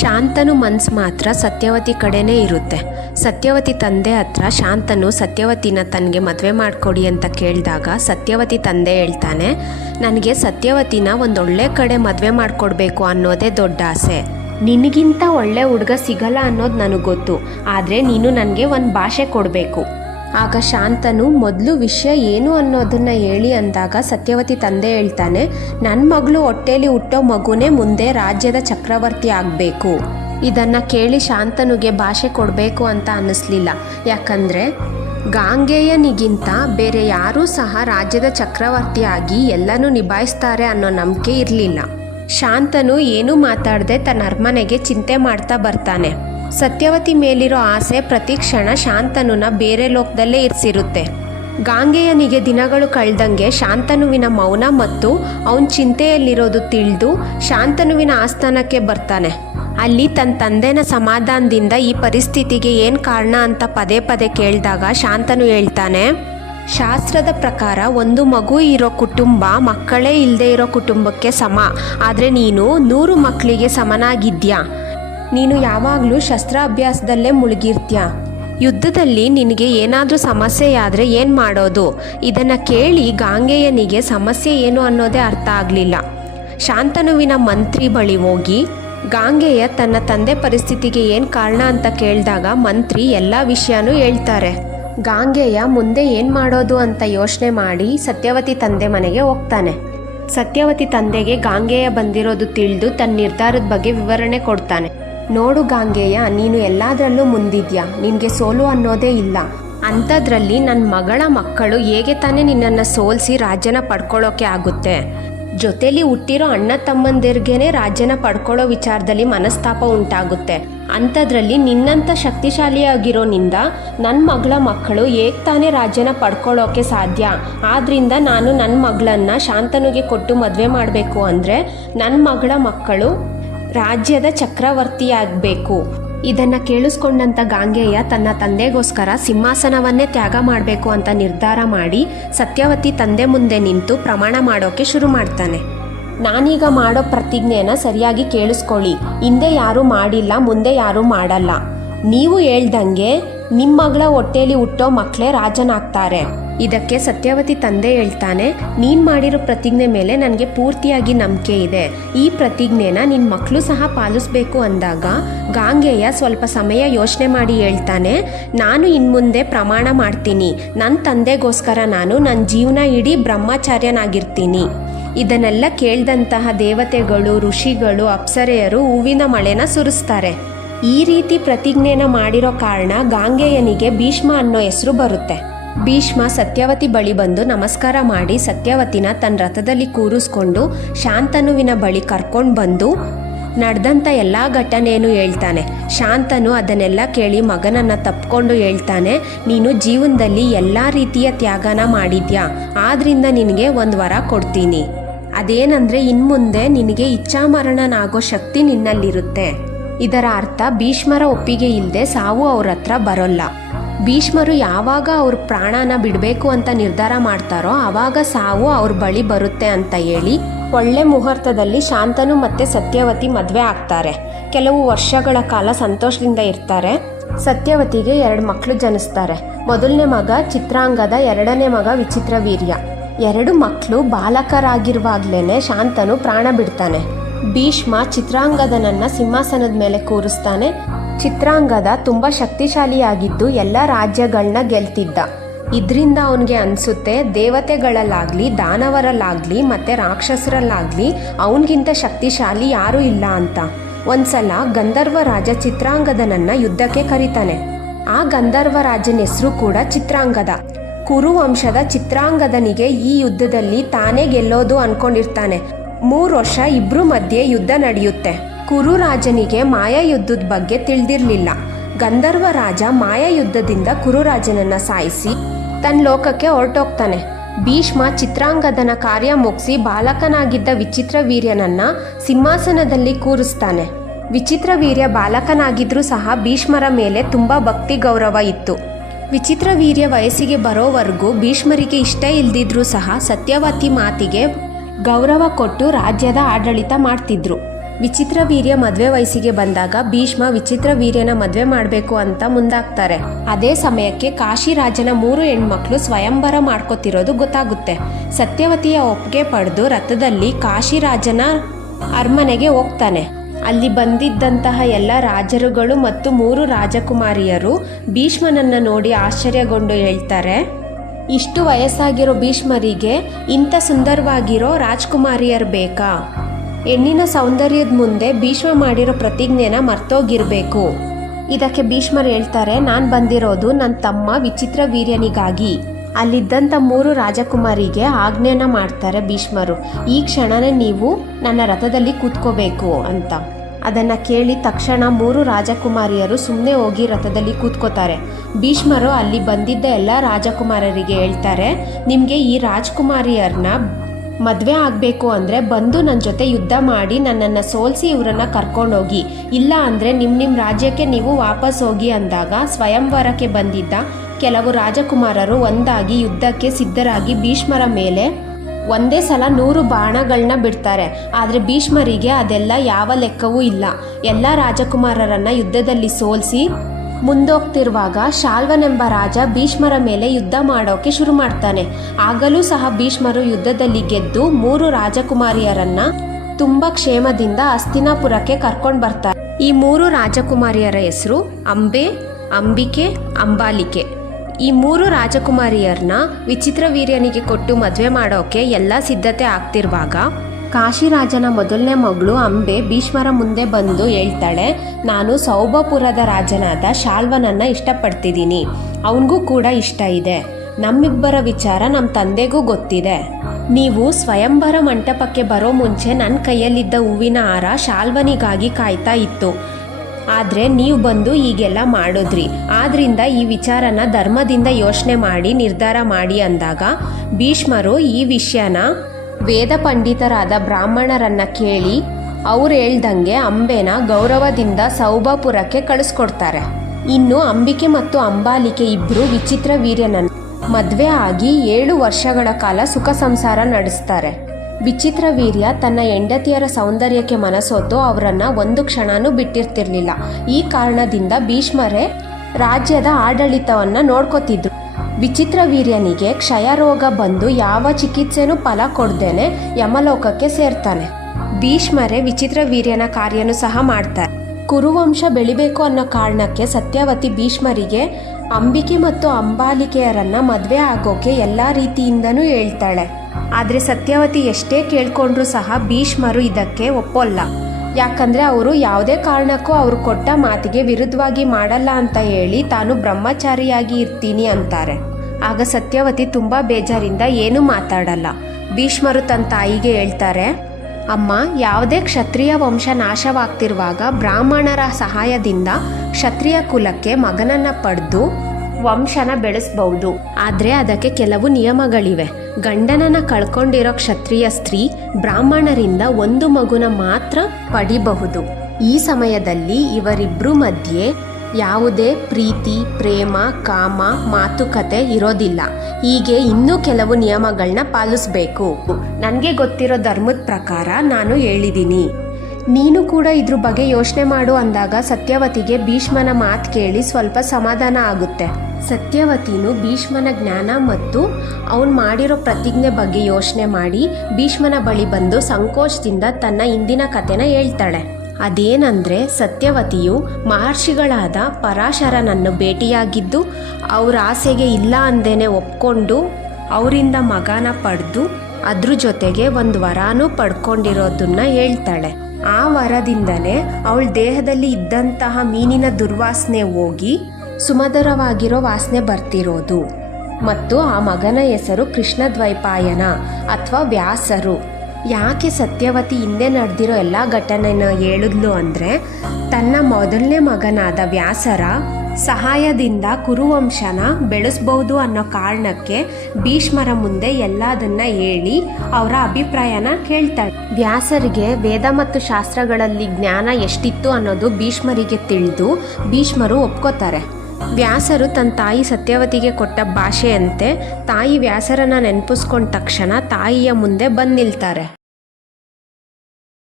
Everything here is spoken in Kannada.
ಶಾಂತನು ಮನಸ್ಸು ಮಾತ್ರ ಸತ್ಯವತಿ ಕಡೆನೇ ಇರುತ್ತೆ. ಸತ್ಯವತಿ ತಂದೆ ಹತ್ರ ಶಾಂತನು ಸತ್ಯವತಿನ ತನಗೆ ಮದುವೆ ಮಾಡಿಕೊಡಿ ಅಂತ ಕೇಳಿದಾಗ ಸತ್ಯವತಿ ತಂದೆ ಹೇಳ್ತಾನೆ, ನನಗೆ ಸತ್ಯವತಿನ ಒಂದೊಳ್ಳೆ ಕಡೆ ಮದುವೆ ಮಾಡಿಕೊಡ್ಬೇಕು ಅನ್ನೋದೇ ದೊಡ್ಡ ಆಸೆ. ನಿನಗಿಂತ ಒಳ್ಳೆ ಹುಡುಗ ಸಿಗಲ್ಲ ಅನ್ನೋದು ನನಗೆ ಗೊತ್ತು, ಆದರೆ ನೀನು ನನಗೆ ಒಂದು ಭಾಷೆ ಕೊಡಬೇಕು. ಆಗ ಶಾಂತನು ಮೊದಲು ವಿಷಯ ಏನು ಅನ್ನೋದನ್ನು ಹೇಳಿ ಅಂದಾಗ ಸತ್ಯವತಿ ತಂದೆ ಹೇಳ್ತಾನೆ, ನನ್ನ ಮಗಳು ಹೊಟ್ಟೆಯಲ್ಲಿ ಹುಟ್ಟೋ ಮಗುನೇ ಮುಂದೆ ರಾಜ್ಯದ ಚಕ್ರವರ್ತಿ ಆಗಬೇಕು. ಇದನ್ನು ಕೇಳಿ ಶಾಂತನುಗೆ ಭಾಷೆ ಕೊಡಬೇಕು ಅಂತ ಅನ್ನಿಸ್ಲಿಲ್ಲ. ಯಾಕಂದರೆ ಗಾಂಗೇಯನಿಗಿಂತ ಬೇರೆ ಯಾರೂ ಸಹ ರಾಜ್ಯದ ಚಕ್ರವರ್ತಿಯಾಗಿ ಎಲ್ಲನೂ ನಿಭಾಯಿಸ್ತಾರೆ ಅನ್ನೋ ನಂಬಿಕೆ ಇರಲಿಲ್ಲ. ಶಾಂತನು ಏನೂ ಮಾತಾಡದೆ ತನ್ನ ಅರಮನೆಗೆ ಚಿಂತೆ ಮಾಡ್ತಾ ಬರ್ತಾನೆ. ಸತ್ಯವತಿ ಮೇಲಿರೋ ಆಸೆ ಪ್ರತಿ ಕ್ಷಣ ಶಾಂತನುನ ಬೇರೆ ಲೋಕದಲ್ಲೇ ಇರಿಸಿರುತ್ತೆ. ಗಾಂಗೇಯನಿಗೆ ದಿನಗಳು ಕಳೆದಂಗೆ ಶಾಂತನುವಿನ ಮೌನ ಮತ್ತು ಅವನ ಚಿಂತೆಯಲ್ಲಿರೋದು ತಿಳಿದು ಶಾಂತನುವಿನ ಆಸ್ಥಾನಕ್ಕೆ ಬರ್ತಾನೆ. ಅಲ್ಲಿ ತನ್ನ ತಂದೆನ ಸಮಾಧಾನದಿಂದ ಈ ಪರಿಸ್ಥಿತಿಗೆ ಏನು ಕಾರಣ ಅಂತ ಪದೇ ಪದೇ ಕೇಳಿದಾಗ ಶಾಂತನು ಹೇಳ್ತಾನೆ, ಶಾಸ್ತ್ರದ ಪ್ರಕಾರ ಒಂದು ಮಗು ಇರೋ ಕುಟುಂಬ ಮಕ್ಕಳೇ ಇಲ್ಲದೆ ಇರೋ ಕುಟುಂಬಕ್ಕೆ ಸಮ. ಆದರೆ ನೀನು 100 ಮಕ್ಕಳಿಗೆ ಸಮನಾಗಿದ್ಯಾ. ನೀನು ಯಾವಾಗಲೂ ಶಸ್ತ್ರಾಭ್ಯಾಸದಲ್ಲೇ ಮುಳುಗಿರ್ತೀಯ. ಯುದ್ಧದಲ್ಲಿ ನಿನಗೆ ಏನಾದರೂ ಸಮಸ್ಯೆಯಾದರೆ ಏನು ಮಾಡೋದು? ಇದನ್ನು ಕೇಳಿ ಗಾಂಗೇಯನಿಗೆ ಸಮಸ್ಯೆ ಏನು ಅನ್ನೋದೇ ಅರ್ಥ ಆಗಲಿಲ್ಲ. ಶಾಂತನುವಿನ ಮಂತ್ರಿ ಬಳಿ ಹೋಗಿ ಗಾಂಗೇಯ ತನ್ನ ತಂದೆ ಪರಿಸ್ಥಿತಿಗೆ ಏನು ಕಾರಣ ಅಂತ ಕೇಳಿದಾಗ ಮಂತ್ರಿ ಎಲ್ಲ ವಿಷಯನೂ ಹೇಳ್ತಾರೆ. ಗಾಂಗೇಯ ಮುಂದೆ ಏನು ಮಾಡೋದು ಅಂತ ಯೋಚನೆ ಮಾಡಿ ಸತ್ಯವತಿ ತಂದೆ ಮನೆಗೆ ಹೋಗ್ತಾನೆ. ಸತ್ಯವತಿ ತಂದೆಗೆ ಗಾಂಗೇಯ ಬಂದಿರೋದು ತಿಳಿದು ತನ್ನ ನಿರ್ಧಾರದ ಬಗ್ಗೆ ವಿವರಣೆ ಕೊಡ್ತಾನೆ. ನೋಡು ಗಾಂಗೇಯ, ನೀನು ಎಲ್ಲದರಲ್ಲೂ ಮುಂದಿದ್ಯಾ, ನಿನಗೆ ಸೋಲು ಅನ್ನೋದೇ ಇಲ್ಲ. ಅಂಥದ್ರಲ್ಲಿ ನನ್ನ ಮಗಳ ಮಕ್ಕಳು ಹೇಗೆ ತಾನೇ ನಿನ್ನನ್ನು ಸೋಲಿಸಿ ರಾಜ್ಯನ ಪಡ್ಕೊಳ್ಳೋಕೆ ಆಗುತ್ತೆ? ಜೊತೆಲಿ ಹುಟ್ಟಿರೋ ಅಣ್ಣ ತಮ್ಮಂದಿರ್ಗೇನೆ ರಾಜ್ಯನ ಪಡ್ಕೊಳ್ಳೋ ವಿಚಾರದಲ್ಲಿ ಮನಸ್ತಾಪ ಉಂಟಾಗುತ್ತೆ. ಅಂಥದ್ರಲ್ಲಿ ನಿನ್ನಂಥ ಶಕ್ತಿಶಾಲಿಯಾಗಿರೋ ನಿಂದ ನನ್ನ ಮಗಳ ಮಕ್ಕಳು ಹೇಗೆ ತಾನೇ ರಾಜ್ಯನ ಪಡ್ಕೊಳ್ಳೋಕೆ ಸಾಧ್ಯ? ಆದ್ದರಿಂದ ನಾನು ನನ್ನ ಮಗಳನ್ನು ಶಾಂತನುಗೆ ಕೊಟ್ಟು ಮದುವೆ ಮಾಡಬೇಕು ಅಂದರೆ ನನ್ನ ಮಗಳ ಮಕ್ಕಳು ರಾಜ್ಯದ ಚಕ್ರವರ್ತಿಯಾಗಬೇಕು. ಇದನ್ನು ಕೇಳಿಸ್ಕೊಂಡಂಥ ಗಾಂಗೇಯ ತನ್ನ ತಂದೆಗೋಸ್ಕರ ಸಿಂಹಾಸನವನ್ನೇ ತ್ಯಾಗ ಮಾಡಬೇಕು ಅಂತ ನಿರ್ಧಾರ ಮಾಡಿ ಸತ್ಯವತಿ ತಂದೆ ಮುಂದೆ ನಿಂತು ಪ್ರಮಾಣ ಮಾಡೋಕ್ಕೆ ಶುರು ಮಾಡ್ತಾನೆ. ನಾನೀಗ ಮಾಡೋ ಪ್ರತಿಜ್ಞೆನ ಸರಿಯಾಗಿ ಕೇಳಿಸ್ಕೊಳ್ಳಿ. ಹಿಂದೆ ಯಾರೂ ಮಾಡಿಲ್ಲ, ಮುಂದೆ ಯಾರೂ ಮಾಡಲ್ಲ. ನೀವು ಹೇಳ್ದಂಗೆ ನಿಮ್ಮ ಮಗಳ ಹೊಟ್ಟೆಯಲ್ಲಿ ಹುಟ್ಟೋ ಮಕ್ಕಳೇ ರಾಜನಾಗ್ತಾರೆ. ಇದಕ್ಕೆ ಸತ್ಯವತಿ ತಂದೆ ಹೇಳ್ತಾನೆ, ನೀನು ಮಾಡಿರೋ ಪ್ರತಿಜ್ಞೆ ಮೇಲೆ ನನಗೆ ಪೂರ್ತಿಯಾಗಿ ನಂಬಿಕೆ ಇದೆ. ಈ ಪ್ರತಿಜ್ಞೆನ ನಿನ್ನ ಮಕ್ಕಳು ಸಹ ಪಾಲಿಸ್ಬೇಕು ಅಂದಾಗ ಗಾಂಗೇಯ ಸ್ವಲ್ಪ ಸಮಯ ಯೋಚನೆ ಮಾಡಿ ಹೇಳ್ತಾನೆ, ನಾನು ಇನ್ಮುಂದೆ ಪ್ರಮಾಣ ಮಾಡ್ತೀನಿ. ನನ್ನ ತಂದೆಗೋಸ್ಕರ ನಾನು ನನ್ನ ಜೀವನ ಇಡೀ ಬ್ರಹ್ಮಚಾರ್ಯನಾಗಿರ್ತೀನಿ. ಇದನ್ನೆಲ್ಲ ಕೇಳಿದಂತಹ ದೇವತೆಗಳು, ಋಷಿಗಳು, ಅಪ್ಸರೆಯರು ಹೂವಿನ ಮಳೆನ ಸುರಿಸ್ತಾರೆ. ಈ ರೀತಿ ಪ್ರತಿಜ್ಞೆನ ಮಾಡಿರೋ ಕಾರಣ ಗಾಂಗೇಯನಿಗೆ ಭೀಷ್ಮ ಅನ್ನೋ ಹೆಸರು ಬರುತ್ತೆ. ಭೀಷ್ಮ ಸತ್ಯವತಿ ಬಳಿ ಬಂದು ನಮಸ್ಕಾರ ಮಾಡಿ ಸತ್ಯವತಿನ ತನ್ನ ರಥದಲ್ಲಿ ಕೂರಿಸ್ಕೊಂಡು ಶಾಂತನುವಿನ ಬಳಿ ಕರ್ಕೊಂಡು ಬಂದು ನಡೆದಂಥ ಎಲ್ಲ ಘಟನೆಯನ್ನು ಹೇಳ್ತಾನೆ. ಶಾಂತನು ಅದನ್ನೆಲ್ಲ ಕೇಳಿ ಮಗನನ್ನು ತಪ್ಪಿಕೊಂಡು ಹೇಳ್ತಾನೆ, ನೀನು ಜೀವನದಲ್ಲಿ ಎಲ್ಲ ರೀತಿಯ ತ್ಯಾಗನ ಮಾಡಿದ್ಯಾ, ಆದ್ರಿಂದ ನಿನಗೆ ಒಂದು ವರ ಕೊಡ್ತೀನಿ. ಅದೇನಂದರೆ ಇನ್ಮುಂದೆ ನಿನಗೆ ಇಚ್ಛಾಮರಣನಾಗೋ ಶಕ್ತಿ ನಿನ್ನಲ್ಲಿರುತ್ತೆ. ಇದರ ಅರ್ಥ ಭೀಷ್ಮರ ಒಪ್ಪಿಗೆ ಇಲ್ಲದೆ ಸಾವು ಅವ್ರ ಹತ್ರ ಬರೋಲ್ಲ. ಭೀಷ್ಮರು ಯಾವಾಗ ಅವ್ರ ಪ್ರಾಣನ ಬಿಡಬೇಕು ಅಂತ ನಿರ್ಧಾರ ಮಾಡ್ತಾರೋ ಆವಾಗ ಸಾವು ಅವ್ರ ಬಳಿ ಬರುತ್ತೆ ಅಂತ ಹೇಳಿ ಒಳ್ಳೆ ಮುಹೂರ್ತದಲ್ಲಿ ಶಾಂತನು ಮತ್ತು ಸತ್ಯವತಿ ಮದುವೆ ಆಗ್ತಾರೆ. ಕೆಲವು ವರ್ಷಗಳ ಕಾಲ ಸಂತೋಷದಿಂದ ಇರ್ತಾರೆ. ಸತ್ಯವತಿಗೆ 2 ಮಕ್ಕಳು ಜನಿಸ್ತಾರೆ. ಮೊದಲನೇ ಮಗ ಚಿತ್ರಾಂಗದ, ಎರಡನೇ ಮಗ ವಿಚಿತ್ರವೀರ್ಯ. 2 ಮಕ್ಕಳು ಬಾಲಕರಾಗಿರುವಾಗಲೇ ಶಾಂತನು ಪ್ರಾಣ ಬಿಡ್ತಾನೆ. ಭೀಷ್ಮ ಚಿತ್ರಾಂಗದನನ್ನ ಸಿಂಹಾಸನದ ಮೇಲೆ ಕೂರಿಸ್ತಾನೆ. ಚಿತ್ರಾಂಗದ ತುಂಬ ಶಕ್ತಿಶಾಲಿಯಾಗಿದ್ದು ಎಲ್ಲ ರಾಜ್ಯಗಳನ್ನ ಗೆಲ್ತಿದ್ದ. ಇದರಿಂದ ಅವನಿಗೆ ಅನಿಸುತ್ತೆ, ದೇವತೆಗಳಲ್ಲಾಗಲಿ ದಾನವರಲ್ಲಾಗಲಿ ಮತ್ತು ರಾಕ್ಷಸರಲ್ಲಾಗಲಿ ಅವನಿಗಿಂತ ಶಕ್ತಿಶಾಲಿ ಯಾರೂ ಇಲ್ಲ ಅಂತ. ಒಂದ್ಸಲ ಗಂಧರ್ವ ರಾಜ ಚಿತ್ರಾಂಗದನನ್ನ ಯುದ್ಧಕ್ಕೆ ಕರೀತಾನೆ. ಆ ಗಂಧರ್ವ ರಾಜನ ಹೆಸರು ಕೂಡ ಚಿತ್ರಾಂಗದ. ಕುರುವಂಶದ ಚಿತ್ರಾಂಗದನಿಗೆ ಈ ಯುದ್ಧದಲ್ಲಿ ತಾನೇ ಗೆಲ್ಲೋದು ಅನ್ಕೊಂಡಿರ್ತಾನೆ. 3 ವರ್ಷ ಇಬ್ರು ಮಧ್ಯೆ ಯುದ್ಧ ನಡೆಯುತ್ತೆ. ಕುರು ರಾಜನಿಗೆ ಮಾಯಾ ಯುದ್ಧದ ಬಗ್ಗೆ ತಿಳಿದಿರಲಿಲ್ಲ. ಗಂಧರ್ವ ರಾಜ ಮಾಯಾ ಯುದ್ಧದಿಂದ ಕುರುರಾಜನನ್ನ ಸಾಯಿಸಿ ತನ್ನ ಲೋಕಕ್ಕೆ ಹೊರಟೋಗ್ತಾನೆ. ಭೀಷ್ಮ ಚಿತ್ರಾಂಗದನ ಕಾರ್ಯ ಮುಗಿಸಿ ಬಾಲಕನಾಗಿದ್ದ ವಿಚಿತ್ರವೀರ್ಯನನ್ನ ಸಿಂಹಾಸನದಲ್ಲಿ ಕೂರಿಸ್ತಾನೆ. ವಿಚಿತ್ರವೀರ್ಯ ಬಾಲಕನಾಗಿದ್ರೂ ಸಹ ಭೀಷ್ಮರ ಮೇಲೆ ತುಂಬ ಭಕ್ತಿ ಗೌರವ ಇತ್ತು. ವಿಚಿತ್ರವೀರ್ಯ ವಯಸ್ಸಿಗೆ ಬರೋವರೆಗೂ ಭೀಷ್ಮರಿಗೆ ಇಷ್ಟ ಇಲ್ದಿದ್ರೂ ಸಹ ಸತ್ಯವತಿ ಮಾತಿಗೆ ಗೌರವ ಕೊಟ್ಟು ರಾಜ್ಯದ ಆಡಳಿತ ಮಾಡ್ತಿದ್ರು. ವಿಚಿತ್ರವೀರ್ಯ ಮದುವೆ ವಯಸ್ಸಿಗೆ ಬಂದಾಗ ಭೀಷ್ಮ ವಿಚಿತ್ರವೀರ್ಯನ ಮದುವೆ ಮಾಡಬೇಕು ಅಂತ ಮುಂದಾಗ್ತಾರೆ. ಅದೇ ಸಮಯಕ್ಕೆ ಕಾಶಿರಾಜನ 3 ಹೆಣ್ಮಕ್ಳು ಸ್ವಯಂವರ ಮಾಡ್ಕೋತಿರೋದು ಗೊತ್ತಾಗುತ್ತೆ. ಸತ್ಯವತಿಯ ಒಪ್ಪಿಗೆ ಪಡೆದು ರಥದಲ್ಲಿ ಕಾಶಿರಾಜನ ಅರಮನೆಗೆ ಹೋಗ್ತಾನೆ. ಅಲ್ಲಿ ಬಂದಿದ್ದಂತಹ ಎಲ್ಲ ರಾಜರುಗಳು ಮತ್ತು 3 ರಾಜಕುಮಾರಿಯರು ಭೀಷ್ಮನನ್ನ ನೋಡಿ ಆಶ್ಚರ್ಯಗೊಂಡು ಹೇಳ್ತಾರೆ, ಇಷ್ಟು ವಯಸ್ಸಾಗಿರೋ ಭೀಷ್ಮರಿಗೆ ಇಂಥ ಸುಂದರವಾಗಿರೋ ರಾಜ್ಕುಮಾರಿಯರು ಬೇಕಾ? ಹೆಣ್ಣಿನ ಸೌಂದರ್ಯದ ಮುಂದೆ ಭೀಷ್ಮ ಮಾಡಿರೋ ಪ್ರತಿಜ್ಞೆನ ಮರ್ತೋಗಿರ್ಬೇಕು. ಇದಕ್ಕೆ ಭೀಷ್ಮರು ಹೇಳ್ತಾರೆ, ನಾನು ಬಂದಿರೋದು ನನ್ನ ತಮ್ಮ ವಿಚಿತ್ರವೀರ್ಯನಿಗಾಗಿ. ಅಲ್ಲಿದ್ದಂಥ 3 ರಾಜಕುಮಾರಿಗೆ ಆಜ್ಞೆನ ಮಾಡ್ತಾರೆ ಭೀಷ್ಮರು, ಈ ಕ್ಷಣನೇ ನೀವು ನನ್ನ ರಥದಲ್ಲಿ ಕೂತ್ಕೋಬೇಕು ಅಂತ. ಅದನ್ನು ಕೇಳಿ ತಕ್ಷಣ 3 ರಾಜಕುಮಾರಿಯರು ಸುಮ್ಮನೆ ಹೋಗಿ ರಥದಲ್ಲಿ ಕೂತ್ಕೋತಾರೆ. ಭೀಷ್ಮರು ಅಲ್ಲಿ ಬಂದಿದ್ದ ಎಲ್ಲ ರಾಜಕುಮಾರರಿಗೆ ಹೇಳ್ತಾರೆ, ನಿಮಗೆ ಈ ರಾಜಕುಮಾರಿಯರನ್ನ ಮದುವೆ ಆಗಬೇಕು ಅಂದರೆ ಬಂದು ನನ್ನ ಜೊತೆ ಯುದ್ಧ ಮಾಡಿ ನನ್ನನ್ನು ಸೋಲಿಸಿ ಇವರನ್ನು ಕರ್ಕೊಂಡೋಗಿ, ಇಲ್ಲ ಅಂದರೆ ನಿಮ್ಮ ರಾಜ್ಯಕ್ಕೆ ನೀವು ವಾಪಸ್ ಹೋಗಿ ಅಂದಾಗ ಸ್ವಯಂವರಕ್ಕೆ ಬಂದಿದ್ದ ಕೆಲವು ರಾಜಕುಮಾರರು ಒಂದಾಗಿ ಯುದ್ಧಕ್ಕೆ ಸಿದ್ಧರಾಗಿ ಭೀಷ್ಮರ ಮೇಲೆ ಒಂದೇ ಸಲ 100 ಬಾಣಗಳನ್ನ ಬಿಡ್ತಾರೆ. ಆದರೆ ಭೀಷ್ಮರಿಗೆ ಅದೆಲ್ಲ ಯಾವ ಲೆಕ್ಕವೂ ಇಲ್ಲ. ಎಲ್ಲ ರಾಜಕುಮಾರರನ್ನು ಯುದ್ಧದಲ್ಲಿ ಸೋಲಿಸಿ ಮುಂದೋಗ್ತಿರುವಾಗ ಶಾಲ್ವನೆಂಬ ರಾಜ ಭೀಷ್ಮರ ಮೇಲೆ ಯುದ್ಧ ಮಾಡೋಕೆ ಶುರು ಮಾಡ್ತಾನೆ. ಆಗಲೂ ಸಹ ಭೀಷ್ಮರು ಯುದ್ಧದಲ್ಲಿ ಗೆದ್ದು 3 ರಾಜಕುಮಾರಿಯರನ್ನ ತುಂಬ ಕ್ಷೇಮದಿಂದ ಹಸ್ತಿನಾಪುರಕ್ಕೆ ಕರ್ಕೊಂಡು ಬರ್ತಾರೆ. ಈ 3 ರಾಜಕುಮಾರಿಯರ ಹೆಸರು ಅಂಬೆ, ಅಂಬಿಕೆ, ಅಂಬಾಲಿಕೆ. ಈ 3 ರಾಜಕುಮಾರಿಯರನ್ನ ವಿಚಿತ್ರವೀರ್ಯನಿಗೆ ಕೊಟ್ಟು ಮದುವೆ ಮಾಡೋಕೆ ಎಲ್ಲ ಸಿದ್ಧತೆ ಆಗ್ತಿರುವಾಗ ಕಾಶಿರಾಜನ ಮೊದಲನೇ ಮಗಳು ಅಂಬೆ ಭೀಷ್ಮರ ಮುಂದೆ ಬಂದು ಹೇಳ್ತಾಳೆ, ನಾನು ಸೌಭಪುರದ ರಾಜನಾದ ಶಾಲ್ವನನ್ನ ಇಷ್ಟಪಡ್ತಿದ್ದೀನಿ, ಅವನಿಗೂ ಕೂಡ ಇಷ್ಟ ಇದೆ. ನಮ್ಮಿಬ್ಬರ ವಿಚಾರ ನಮ್ಮ ತಂದೆಗೂ ಗೊತ್ತಿದೆ. ನೀವು ಸ್ವಯಂವರ ಮಂಟಪಕ್ಕೆ ಬರೋ ಮುಂಚೆ ನನ್ನ ಕೈಯಲ್ಲಿದ್ದ ಹೂವಿನ ಹಾರ ಶಾಲ್ವನಿಗಾಗಿ ಕಾಯ್ತಾ ಇತ್ತು. ಆದರೆ ನೀವು ಬಂದು ಹೀಗೆಲ್ಲ ಮಾಡಿದ್ರಿ. ಆದ್ರಿಂದ ಈ ವಿಚಾರನ ಧರ್ಮದಿಂದ ಯೋಚನೆ ಮಾಡಿ ನಿರ್ಧಾರ ಮಾಡಿ ಅಂದಾಗ ಭೀಷ್ಮರು ಈ ವಿಷಯನ ವೇದ ಪಂಡಿತರಾದ ಬ್ರಾಹ್ಮಣರನ್ನ ಕೇಳಿ ಅವ್ರು ಹೇಳ್ದಂಗೆ ಅಂಬೆನ ಗೌರವದಿಂದ ಸೌಭಪುರಕ್ಕೆ ಕಳಿಸ್ಕೊಡ್ತಾರೆ. ಇನ್ನು ಅಂಬಿಕೆ ಮತ್ತು ಅಂಬಾಲಿಕೆ ಇಬ್ಬರು ವಿಚಿತ್ರವೀರ್ಯನನ್ನು ಮದುವೆ ಆಗಿ 7 ವರ್ಷಗಳ ಕಾಲ ಸುಖ ಸಂಸಾರ ನಡೆಸ್ತಾರೆ. ವಿಚಿತ್ರವೀರ್ಯ ತನ್ನ ಹೆಂಡತಿಯರ ಸೌಂದರ್ಯಕ್ಕೆ ಮನಸೋತು ಅವರನ್ನು ಒಂದು ಕ್ಷಣನೂ ಬಿಟ್ಟಿರ್ತಿರ್ಲಿಲ್ಲ. ಈ ಕಾರಣದಿಂದ ಭೀಷ್ಮರೇ ರಾಜ್ಯದ ಆಡಳಿತವನ್ನು ನೋಡ್ಕೋತಿದ್ರು. ವಿಚಿತ್ರವೀರ್ಯನಿಗೆ ಕ್ಷಯರೋಗ ಬಂದು ಯಾವ ಚಿಕಿತ್ಸೆನೂ ಫಲ ಕೊಡ್ದೇನೆ ಯಮಲೋಕಕ್ಕೆ ಸೇರ್ತಾನೆ. ಭೀಷ್ಮರೇ ವಿಚಿತ್ರವೀರ್ಯನ ಕಾರ್ಯನೂ ಸಹ ಮಾಡ್ತಾರೆ. ಕುರುವಂಶ ಬೆಳಿಬೇಕು ಅನ್ನೋ ಕಾರಣಕ್ಕೆ ಸತ್ಯವತಿ ಭೀಷ್ಮರಿಗೆ ಅಂಬಿಕೆ ಮತ್ತು ಅಂಬಾಲಿಕೆಯರನ್ನ ಮದುವೆ ಆಗೋಕೆ ಎಲ್ಲ ರೀತಿಯಿಂದನೂ ಹೇಳ್ತಾಳೆ. ಆದರೆ ಸತ್ಯವತಿ ಎಷ್ಟೇ ಕೇಳ್ಕೊಂಡ್ರೂ ಸಹ ಭೀಷ್ಮರು ಇದಕ್ಕೆ ಒಪ್ಪೋಲ್ಲ. ಯಾಕಂದರೆ ಅವರು ಯಾವುದೇ ಕಾರಣಕ್ಕೂ ಅವರು ಕೊಟ್ಟ ಮಾತಿಗೆ ವಿರುದ್ಧವಾಗಿ ಮಾಡಲ್ಲ ಅಂತ ಹೇಳಿ ತಾನು ಬ್ರಹ್ಮಚಾರಿಯಾಗಿ ಇರ್ತೀನಿ ಅಂತಾರೆ. ಆಗ ಸತ್ಯವತಿ ತುಂಬ ಬೇಜಾರಿಂದ ಏನೂ ಮಾತಾಡಲ್ಲ. ಭೀಷ್ಮರು ತನ್ನ ತಾಯಿಗೆ ಹೇಳ್ತಾರೆ, ಅಮ್ಮ, ಯಾವುದೇ ಕ್ಷತ್ರಿಯ ವಂಶ ನಾಶವಾಗ್ತಿರುವಾಗ ಬ್ರಾಹ್ಮಣರ ಸಹಾಯದಿಂದ ಕ್ಷತ್ರಿಯ ಕುಲಕ್ಕೆ ಮಗನನ್ನು ಪಡೆದು ವಂಶನ ಬೆಳೆಸಬಹುದು. ಆದರೆ ಅದಕ್ಕೆ ಕೆಲವು ನಿಯಮಗಳಿವೆ. ಗಂಡನನ್ನು ಕಳ್ಕೊಂಡಿರೋ ಕ್ಷತ್ರಿಯ ಸ್ತ್ರೀ ಬ್ರಾಹ್ಮಣರಿಂದ 1 ಮಗುನ ಮಾತ್ರ ಪಡಿಬಹುದು. ಈ ಸಮಯದಲ್ಲಿ ಇವರಿಬ್ಬರ ಮಧ್ಯೆ ಯಾವುದೇ ಪ್ರೀತಿ, ಪ್ರೇಮ, ಕಾಮ, ಮಾತುಕತೆ ಇರೋದಿಲ್ಲ. ಹೀಗೆ ಇನ್ನೂ ಕೆಲವು ನಿಯಮಗಳನ್ನ ಪಾಲಿಸಬೇಕು. ನನಗೆ ಗೊತ್ತಿರೋ ಧರ್ಮದ ಪ್ರಕಾರ ನಾನು ಹೇಳಿದ್ದೀನಿ, ನೀನು ಕೂಡ ಇದ್ರ ಬಗ್ಗೆ ಯೋಚನೆ ಮಾಡು ಅಂದಾಗ ಸತ್ಯವತಿಗೆ ಭೀಷ್ಮನ ಮಾತು ಕೇಳಿ ಸ್ವಲ್ಪ ಸಮಾಧಾನ ಆಗುತ್ತೆ. ಸತ್ಯವತಿನೂ ಭೀಷ್ಮನ ಜ್ಞಾನ ಮತ್ತು ಅವನು ಮಾಡಿರೋ ಪ್ರತಿಜ್ಞೆ ಬಗ್ಗೆ ಯೋಚನೆ ಮಾಡಿ ಭೀಷ್ಮನ ಬಳಿ ಬಂದು ಸಂಕೋಚದಿಂದ ತನ್ನ ಹಿಂದಿನ ಕಥೆನ ಹೇಳ್ತಾಳೆ. ಅದೇನಂದರೆ, ಸತ್ಯವತಿಯು ಮಹರ್ಷಿಗಳಾದ ಪರಾಶರನನ್ನು ಭೇಟಿಯಾಗಿದ್ದು ಅವ್ರ ಆಸೆಗೆ ಇಲ್ಲ ಅಂದೇನೆ ಒಪ್ಕೊಂಡು ಅವರಿಂದ ಮಗನ ಪಡೆದು ಅದ್ರ ಜೊತೆಗೆ ಒಂದು ವರನೂ ಪಡ್ಕೊಂಡಿರೋದನ್ನ ಹೇಳ್ತಾಳೆ. ಆ ವರದಿಂದಲೇ ಅವಳ ದೇಹದಲ್ಲಿ ಇದ್ದಂತಹ ಮೀನಿನ ದುರ್ವಾಸನೆ ಹೋಗಿ ಸುಮಧುರವಾಗಿರೋ ವಾಸನೆ ಬರ್ತಿರೋದು. ಮತ್ತು ಆ ಮಗನ ಹೆಸರು ಕೃಷ್ಣದ್ವೈಪಾಯನ ಅಥವಾ ವ್ಯಾಸರು. ಯಾಕೆ ಸತ್ಯವತಿ ಹಿಂದೆ ನಡೆದಿರೋ ಎಲ್ಲ ಘಟನೆನ ಹೇಳಿದ್ಲು ಅಂದರೆ, ತನ್ನ ಮೊದಲನೇ ಮಗನಾದ ವ್ಯಾಸರ ಸಹಾಯದಿಂದ ಕುರುವಂಶನ ಬೆಳೆಸ್ಬೋದು ಅನ್ನೋ ಕಾರಣಕ್ಕೆ ಭೀಷ್ಮರ ಮುಂದೆ ಎಲ್ಲದನ್ನ ಹೇಳಿ ಅವರ ಅಭಿಪ್ರಾಯನ ಕೇಳ್ತಾಳೆ. ವ್ಯಾಸರಿಗೆ ವೇದ ಮತ್ತು ಶಾಸ್ತ್ರಗಳಲ್ಲಿ ಜ್ಞಾನ ಎಷ್ಟಿತ್ತು ಅನ್ನೋದು ಭೀಷ್ಮರಿಗೆ ತಿಳಿದು ಭೀಷ್ಮರು ಒಪ್ಕೋತಾರೆ. ವ್ಯಾಸರು ತನ್ನ ತಾಯಿ ಸತ್ಯವತಿಗೆ ಕೊಟ್ಟ ಭಾಷೆಯಂತೆ ತಾಯಿ ವ್ಯಾಸರನ್ನ ನೆನಪಿಸ್ಕೊಂಡ ತಕ್ಷಣ ತಾಯಿಯ ಮುಂದೆ ಬಂದು ನಿಲ್ತಾರೆ.